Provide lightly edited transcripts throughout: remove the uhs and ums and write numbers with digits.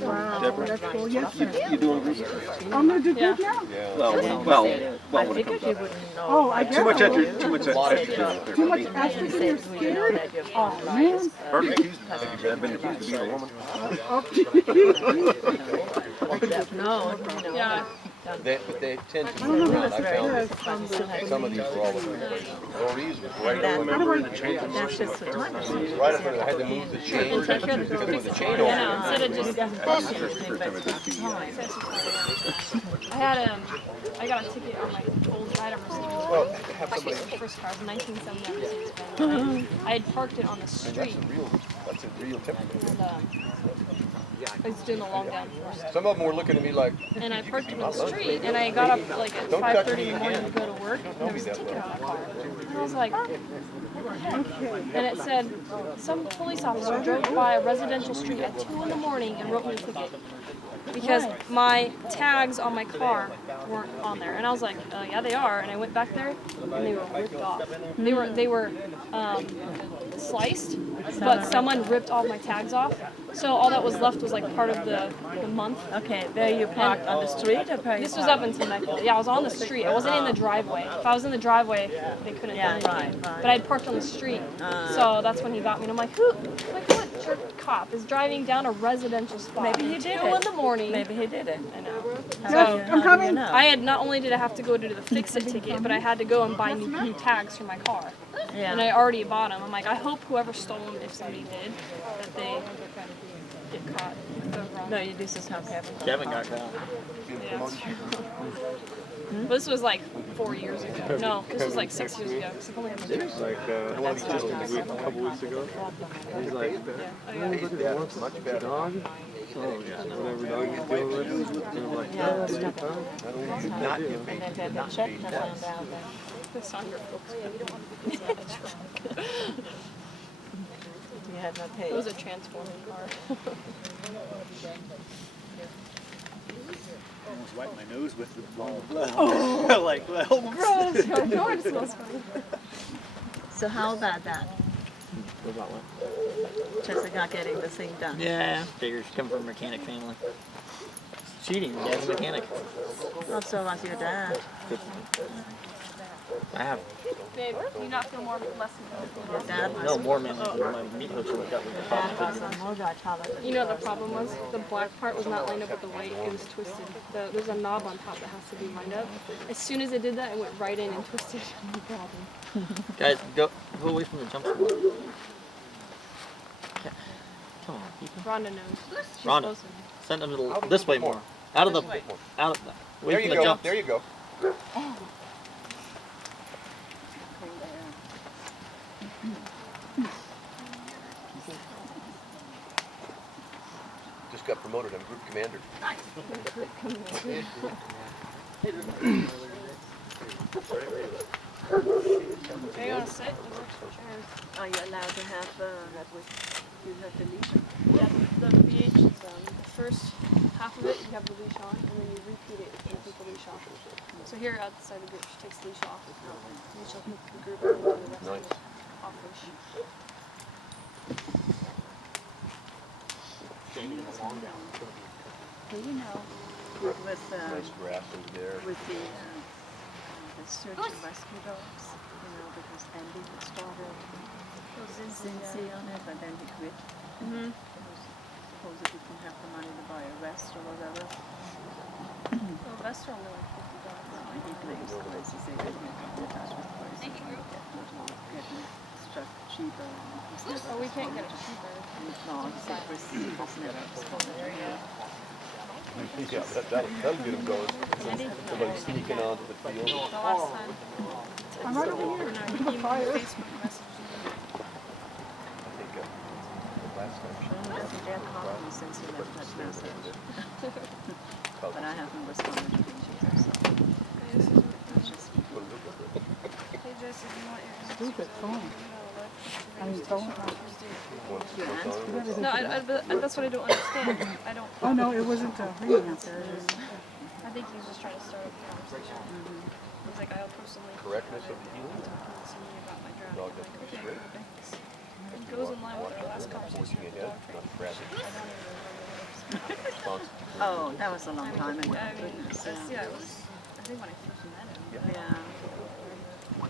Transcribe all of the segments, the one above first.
Wow, that's cool. Yes, you did. You're doing good. I'm gonna do good now. Well, when it comes up. Oh, I guess. Too much I will. extra, too much extra. Too much estrogen and scared? Oh, man. Perfect. I've been accused of being a woman. No. Yeah. They tend to move around. I found some of these were all over the place. Loree's was right up under the chain. That's just the time. Right up under. I had to move the chain because with the chain over. Yeah, instead of just. I got a ticket on my old item receipt. First car, 1979 Mercedes-Benz. I had parked it on the street. That's a real temperature. And, I was doing the long down first. Some of them were looking at me like. And I parked it on the street, and I got up like at 5:30 in the morning to go to work, and there was a ticket on my car. And I was like, what the heck? And it said, some police officer drove by a residential street at 2 in the morning and wrote me a ticket. Because my tags on my car weren't on there. And I was like, yeah, they are. And I went back there, and they were ripped off. They were sliced, but someone ripped all my tags off. So all that was left was like part of the month. Okay, there you parked on the street or this was up in Temecula. Yeah, I was on the street. I wasn't in the driveway. If I was in the driveway, they couldn't do anything. Right. But I had parked on the street. So that's when he got me. And I'm like, what jerk cop is driving down a residential spot? Maybe he did 2 it. in the morning. Maybe he did it. I know. Yes, I'm coming. I had not only did I have to go to the fix-it ticket, but I had to go and buy new tags for my car. Yeah. And I already bought them. I'm like, I hope whoever stole them, if somebody did, that they get caught. No, this is how Kevin got caught. Yeah. But this was like 4 years ago. No, this was like 6 years ago. Cause I've only had my Like, just a couple weeks ago. He's like, look at that, what's much better dog? So, whatever dog he's dealing with, and I'm like, Yeah, that's stuff. fine. Not your And then they had checked and found out that. this on your folks. Yeah, we don't want to put that in You had no It pay. was a transforming car. I almost wiped my nose with the ball of blood. Like, well, Gross. I know it smells funny. So how about that? about what? Just not getting the thing done. Yeah, figures come from a mechanic family. It's cheating, your dad's a mechanic. Not so much your dad. I have Babe, you not feel more less Your dad was. no more memories than my meat hooks would got with the Dad pop. was on Moja Toilet. You know what the problem was? The black part was not lined up with the white. It was twisted. There's a knob on top that has to be lined up. As soon as it did that, it went right in and twisted. No problem. Guys, go away from the jump spot. Okay. Come on, people. Rhonda knows. She's Rhonda, supposed to. send them a little this way more. Out of the, out of the, away There from you the go. jumps. There you go. Just got promoted. I'm group commander. Are you gonna sit? Are you allowed to have you have the leash? Yeah, the BH is the first half of it, you have the leash on, and then you repeat it and take the leash off. So here outside the group, she takes the leash off, and she'll hook the group and do the rest of it off leash. Well, you know, with Nice grass over there. with the search and rescue dogs, you know, because Andy had started Cincy on it, but then he quit. Mm-hmm. Suppose if you can have the money to buy a vest or whatever. So vests are only like $50. He plays crazy, say that you can get touch with prices. Getting stuff cheaper. Oh, we can't get it cheaper. No, he said Chris never responded. Yeah, that'll get them going. Somebody sneaking onto the field. The last time. I'm right over here. No, he gave me a Facebook message. I think the last time she Dad called me since he left that message. But I haven't responded to him either, so. Hey, Jesse, do you want your Stupid phone. I mean, phone. No, that's what I don't understand. I don't. Oh, no, it wasn't ringing. I think he was just trying to start a conversation. He's like, I'll personally correctness of the healing. talk to you about my draft. Dog I'm like, doesn't okay, straight. thanks. It goes in line with our last conversation. Pushing ahead, not crapping. I don't even remember what it was. response. Oh, that was a long time ago. I mean, Goodness, yeah, it was. I think when I first met him. yeah. I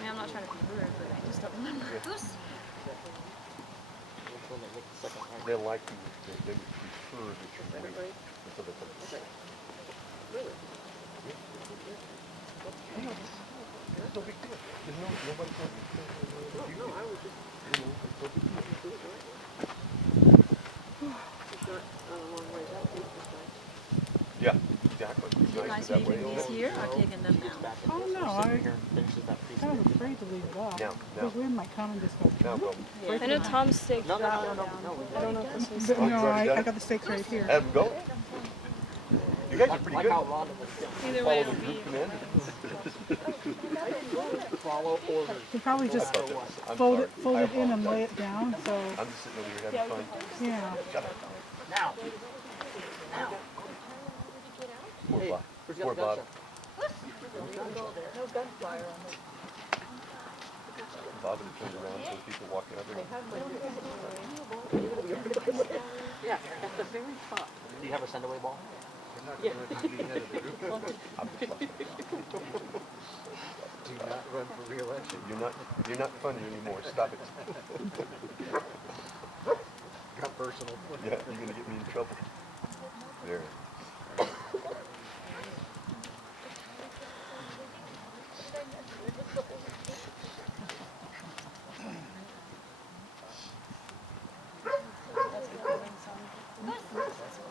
mean, I'm not trying to be rude, but I just don't remember. They like you. They would prefer that you wait until they come. It's no big deal. There's nobody's going to be no, I was just, it's no big deal. Yeah, exactly. You guys leaving these here or taking them now? Oh, no, I was afraid to leave it off. Now. Because wind might come and just go. Now go. I know Tom staked that one down. I don't know if this was. But no, I got the stakes right here. Have them go. You guys are pretty good. Either way, it'll be. You probably just fold it in and lay it down, so, I'm just sitting over here having fun. yeah. Shut up. Poor Bob. Poor Bob. Bob had turned around so people walking up there. Yeah, at the very top. Do you have a send-away ball? I'm just laughing. Do not run for re-election. You're not funny anymore. Stop it. Got personal. Yeah, you're gonna get me in trouble. There.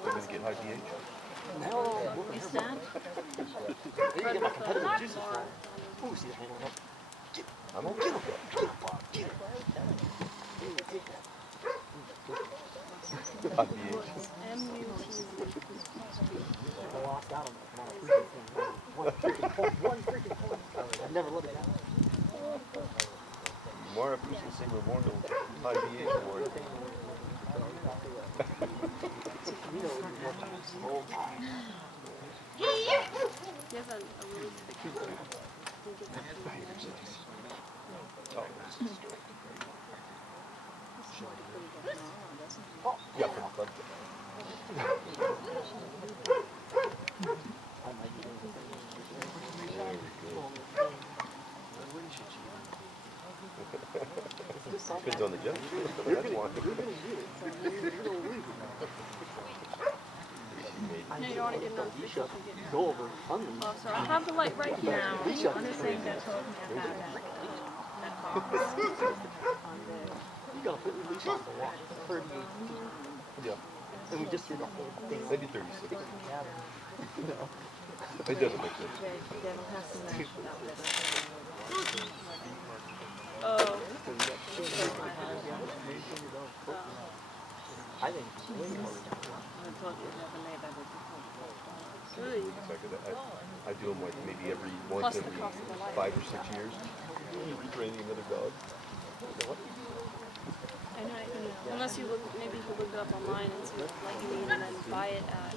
You're gonna get high pH? Is that? You get my competitive juices from. Ooh, see the handle up. I'm okay. High pH. I lost out on that. One freaking point. I've never let it down. Mara Pusen Memorial High pH Award. He has a really thick. Yeah, from the Depends on the judge. That's one. No, you don't want to get an unofficial from getting. Go over. Oh, so I'll have the light right now. I'm just saying that told me about that. You gotta put your leash on the walk. 38 feet. Yeah. And we just did the whole thing. They did 36. It doesn't make sense. Oh. I think it's way more. Really? I do them like maybe every Plus once the every cost of the light. 5 or 6 years. Training another dog. Unless you look, maybe you could look it up online and see what light you need and then buy it at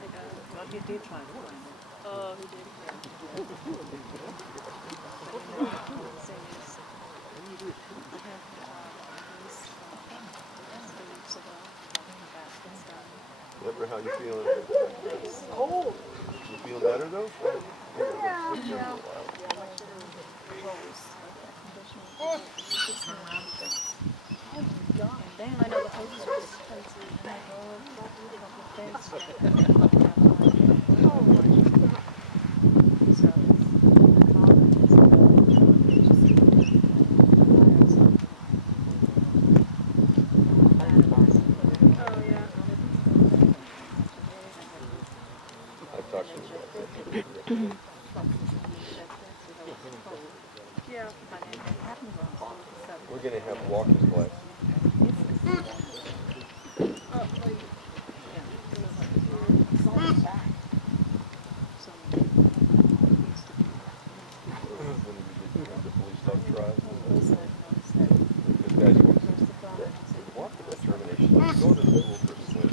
like a. Well, you did try to find it. Oh, he did. Deborah, how you feeling? Cold. You feel better though? Yeah. I know the hoses are Oh yeah. I've talked to you. Yeah. We're gonna have walking class. When we did the police dog trial. This guy's walk to determination. Go to the school for a swim.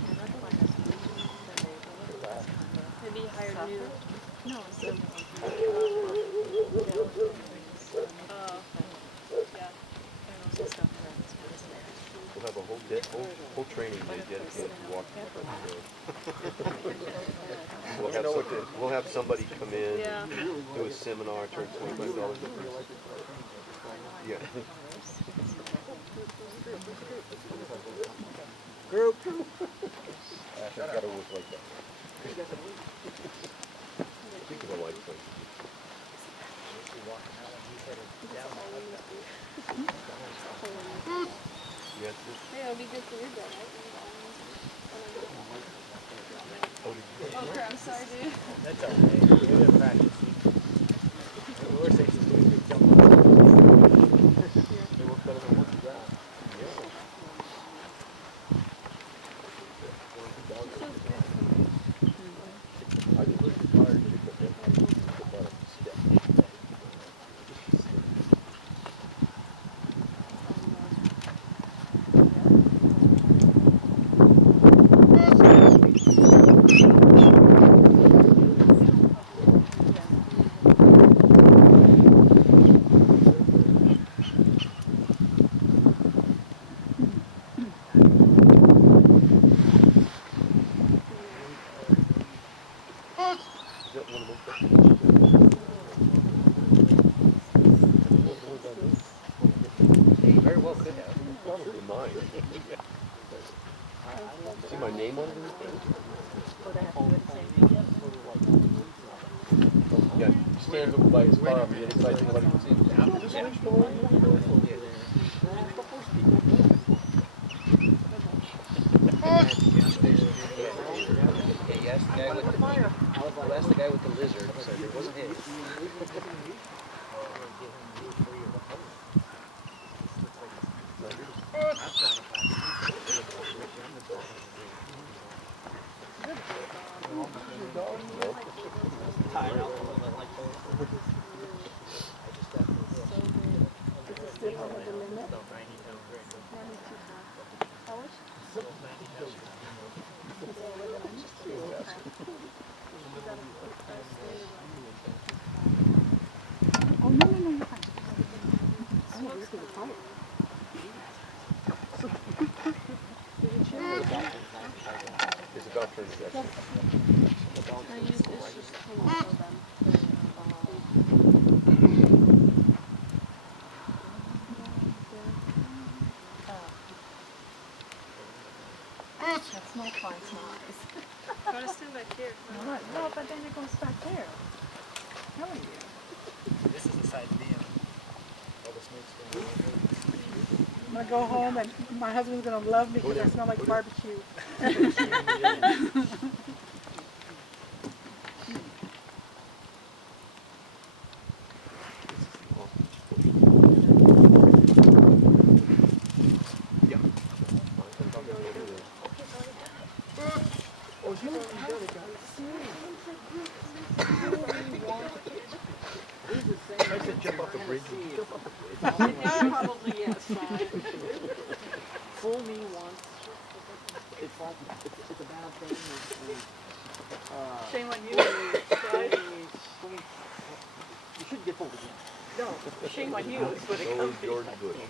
Maybe hire new. No, it's still Yeah. We'll have a whole training dedicated to walking the trail. We'll have somebody come in, Yeah. do a seminar, charge $25. Yeah. Group. It's gotta work like that. Think of a life thing. Yes. Yeah, it'll be good for your dad. Oh crap, I'm sorry, dude. That's okay. Good practice. The worst thing is doing big jump. They work better than monkey ground. I just worked hard to get the bottom step. Very well could have. Probably mine. See my name on it? Yeah, he stands over by his car on the other side so nobody can see him. Yeah, you asked the guy with you asked the guy with the lizard, so it wasn't his. Oh, no, no, no, you're fine. I'm not really tired. It's about turn section. I use this just to hold them. That's not quite nice. Gotta stand back here. All right, no, but then it goes back there. Telling you. This is the side being. All the snakes going on. I'm gonna go home and my husband's gonna love me because I smell like barbecue. I said jump off the bridge. Probably yes. Fool me once. It's like it's a bad thing. Shame on you. Right? You shouldn't get fooled again. No, shame on you is what it So comes is to. George Bush.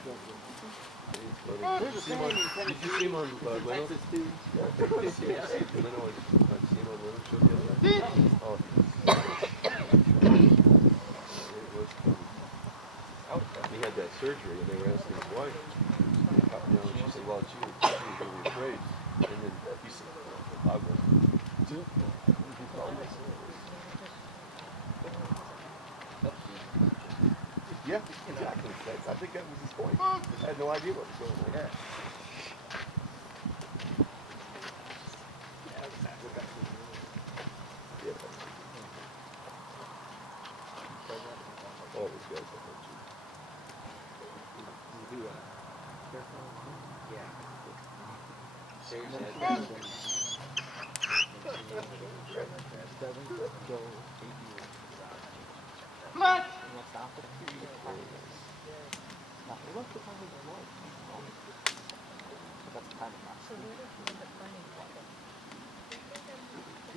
There's a saying in Did you see him on Leno? Texas too. Did you see him on Leno show the other night? Oh, he had that surgery and they were asking his wife. You know, she said, well, she was really afraid. And then he said, I wasn't. Yeah, exactly. I think that was his point. I had no idea what was going on. Yeah. All these guys have that too.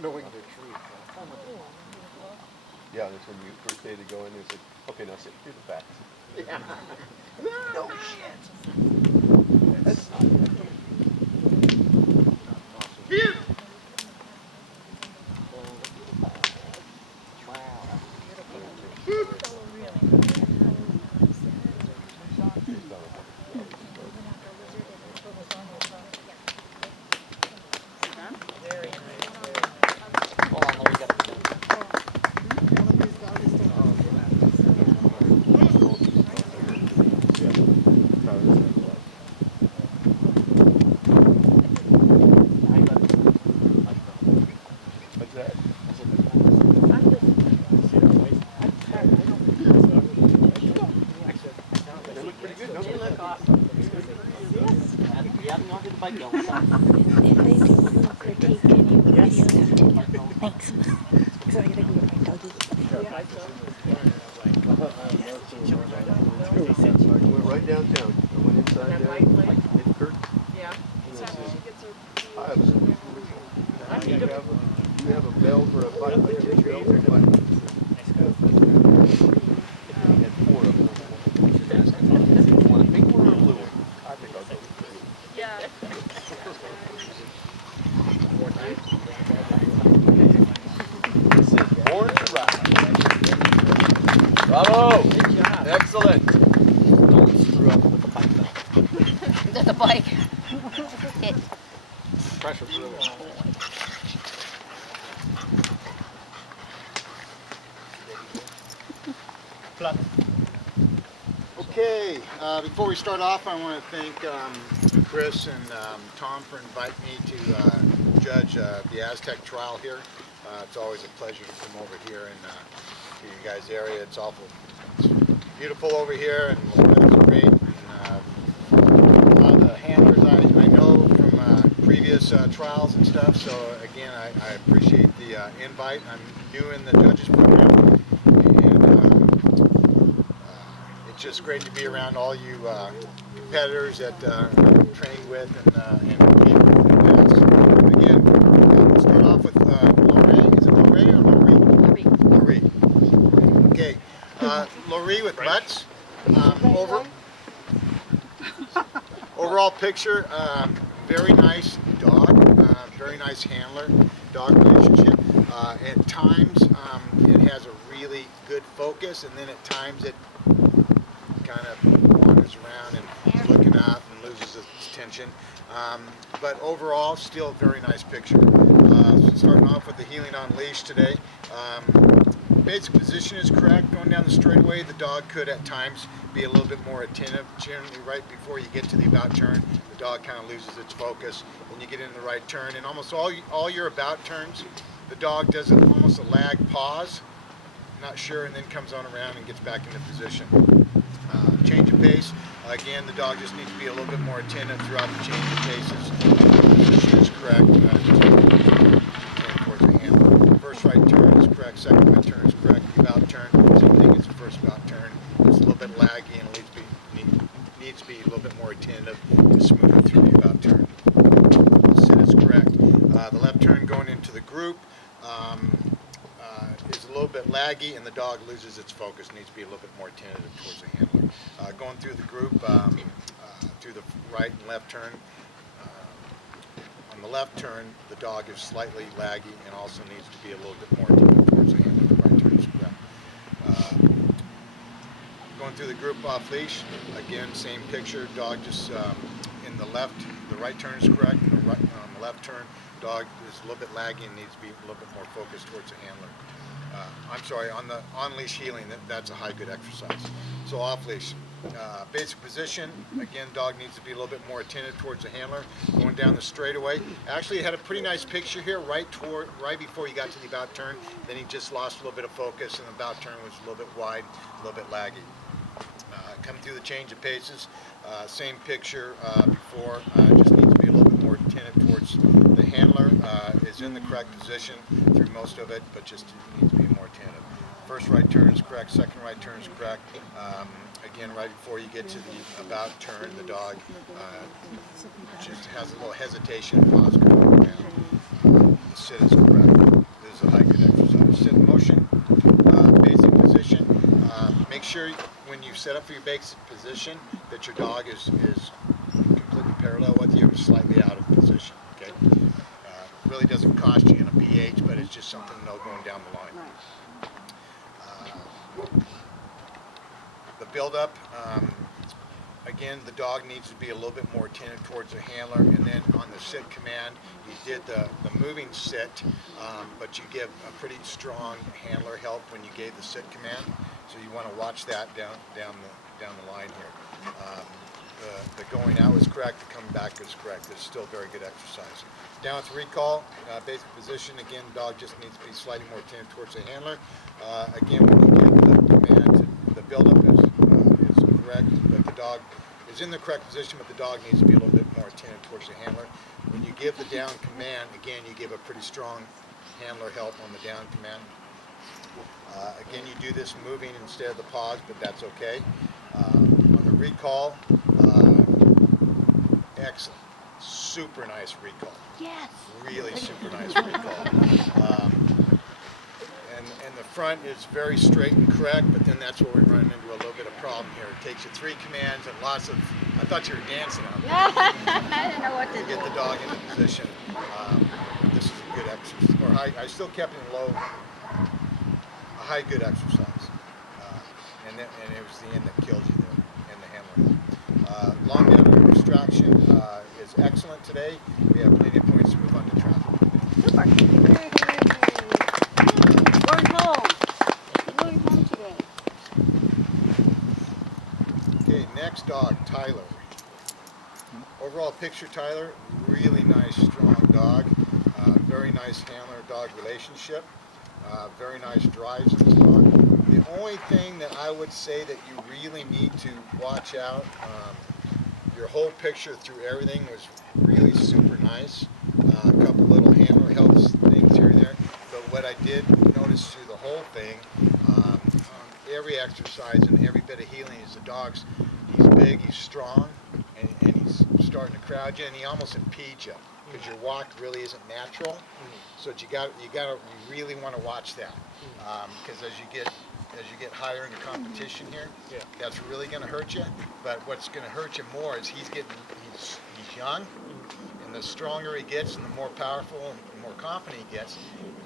Knowing the truth. Yeah, that's when you first day to go in, they said, okay, now sit through the facts. Yeah. No shit. That's not If they do a little critique, can you video that too? Thanks. Because I gotta go with my doggy. I went right downtown. I went inside there. Hit Kirk. Yeah. And I said, I have some. You have a bell for a button. I said, bell for a button. He had 4 of them. You want a pink one or a blue one? I think I'll go with blue. Yeah. This is Born to Ride. Bravo! Excellent. Don't screw up with the bike though. The bike. Pressure's really on. Okay, before we start off, I want to thank Chris and Tom for inviting me to judge the Aztec trial here. It's always a pleasure to come over here and to you guys' area. It's beautiful over here, and the weather's great. And, a lot of the handlers I know from previous trials and stuff. So again, I appreciate the invite. I'm new in the judges program, and it's just great to be around all you competitors that I'm trained with and compete with in the past. Again, we'll start off with Loree. Is it Loree or Loree? Loree. Okay. Loree with mutts. Overall picture, very nice dog, very nice handler, dog relationship. At times it has a really good focus, and then at times it kind of wanders around and is looking up and loses its attention. But overall, still a very nice picture. Starting off with the heeling on leash today. Basic position is correct. Going down the straightaway, the dog could at times be a little bit more attentive. Generally, right before you get to the about turn, the dog kind of loses its focus. When you get in the right turn, and almost all your about turns, the dog does almost a lag pause, not sure, and then comes on around and gets back into position. Change of pace. Again, the dog just needs to be a little bit more attentive throughout the change of paces. Position is correct. Towards the handle. First right turn is correct. Second right turn is correct. The about turn, same thing as the first about turn. It's a little bit laggy and needs to be a little bit more attentive and smoother through the about turn. The sit is correct. The left turn going into the group is a little bit laggy, and the dog loses its focus. Needs to be a little bit more attentive towards the handler. Going through the group, through the right and left turn. On the left turn, the dog is slightly laggy and also needs to be a little bit more attentive towards the handler. The right turn is correct. Going through the group off leash, again, same picture. Dog just in the left, the right turn is correct. On the left turn, dog is a little bit laggy and needs to be a little bit more focused towards the handler. I'm sorry, on the on-leash heeling, that's a high good exercise. So off-leash, basic position, again, dog needs to be a little bit more attentive towards the handler. Going down the straightaway, actually had a pretty nice picture here right before he got to the about turn. Then he just lost a little bit of focus, and the about turn was a little bit wide, a little bit laggy. Come through the change of paces, same picture before, just needs to be a little bit more attentive towards the handler. Is in the correct position through most of it, but just needs to be more attentive. First right turn is correct, second right turn is correct. Again, right before you get to the about turn, the dog just has a little hesitation, pause going down. The sit is correct. This is a high good exercise. Sit in motion, basic position. Make sure when you set up for your basic position that your dog is completely parallel with you, slightly out of position. Okay. Really doesn't cost you in a BH, but it's just something to know going down the line. The build-up, again, the dog needs to be a little bit more attentive towards the handler, and then on the sit command, you did the moving sit, but you give a pretty strong handler help when you gave the sit command, so you want to watch that down the line here. The going out was correct, the coming back is correct. It's still a very good exercise. Down with recall, basic position, again, dog just needs to be slightly more attentive towards the handler. Again, when you give the command, the buildup is correct, but the dog is in the correct position, but the dog needs to be a little bit more attentive towards the handler. When you give the down command, again, you give a pretty strong handler help on the down command. Again, you do this moving instead of the pause, but that's okay. On the recall, excellent. Super nice recall. Yes. Really super nice recall. And the front is very straight and correct, but then that's where we run into a little bit of problem here. It takes you 3 commands and lots of, I thought you were dancing out there. I didn't know what to do. Get the dog into position. This is a good exercise. Or I still kept it low, a high good exercise. And it was the end that killed you there in the handler. Long down under distraction is excellent today. We have plenty of points to move on to traffic. Super. Going home. Going home today. Okay, next dog, Tyler. Overall picture, Tyler, really nice, strong dog. Very nice handler-dog relationship. Very nice drives in this dog. The only thing that I would say that you really need to watch out, your whole picture through everything was really super nice. A couple little handler helps things here and there. But what I did notice through the whole thing, on every exercise and every bit of healing is the dog's, he's big, he's strong, and he's starting to crowd you, and he almost impedes you because your walk really isn't natural. So you really want to watch that because as you get higher in the competition here, that's really going to hurt you. But what's going to hurt you more is he's young, and the stronger he gets, and the more powerful and the more confident he gets.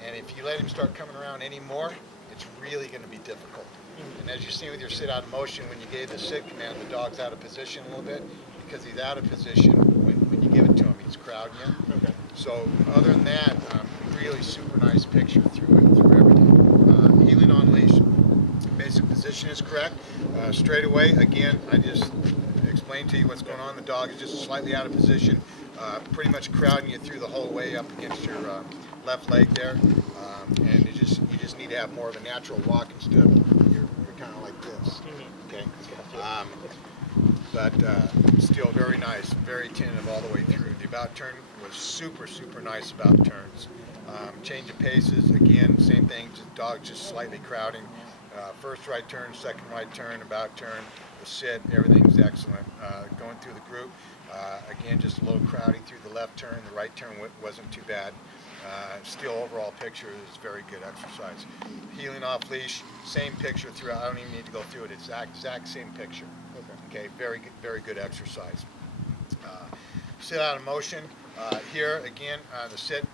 And if you let him start coming around anymore, it's really going to be difficult. And as you see with your sit out of motion, when you gave the sit command, the dog's out of position a little bit because he's out of position. When you give it to him, he's crowding you. Okay. So other than that, really super nice picture through everything. Healing on leash, basic position is correct. Straight away, again, I just explained to you what's going on. The dog is just slightly out of position, pretty much crowding you through the whole way up against your left leg there. And you just need to have more of a natural walk instead of you're kind of like this. Okay. But still very nice, very attentive all the way through. The about turn was super, super nice about turns. Change of paces, again, same thing, dog just slightly crowding. First right turn, second right turn, about turn, the sit, everything's excellent. Going through the group, again, just a little crowding through the left turn. The right turn wasn't too bad. Still, overall picture is very good exercise. Healing off leash, same picture throughout. I don't even need to go through it. It's exact same picture. Okay, very good exercise. Sit out of motion. Here again, the sit.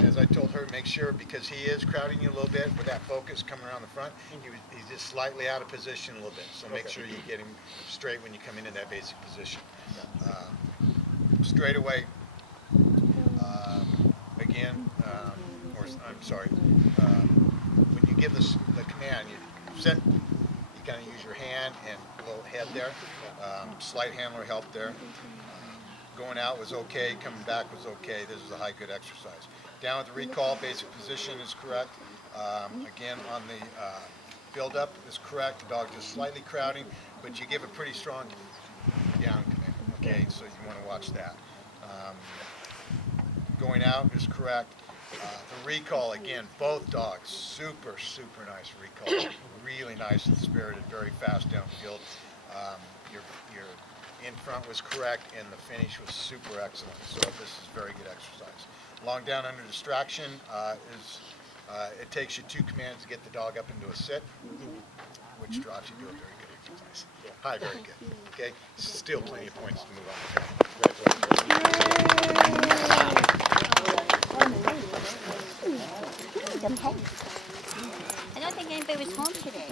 As I told her, make sure because he is crowding you a little bit with that focus coming around the front. He's just slightly out of position a little bit. So make sure you get him straight when you come into that basic position. Straight away. Again, I'm sorry, when you give the command, you sit, you kind of use your hand and a little head there, slight handler help there. Going out was okay, coming back was okay. This is a high good exercise. Down with the recall, basic position is correct. Again, on the build up is correct. The dog just slightly crowding, but you give a pretty strong down command, okay? So you want to watch that. Going out is correct. The recall, again, both dogs, super nice recall. Really nice and spirited, very fast downfield. Your in front was correct, and the finish was super excellent. So this is very good exercise. Long down under distraction it takes you 2 commands to get the dog up into a sit, which drops you to a very good exercise. Hi, very good. Okay, still plenty of points to move on. I don't think anybody was home today.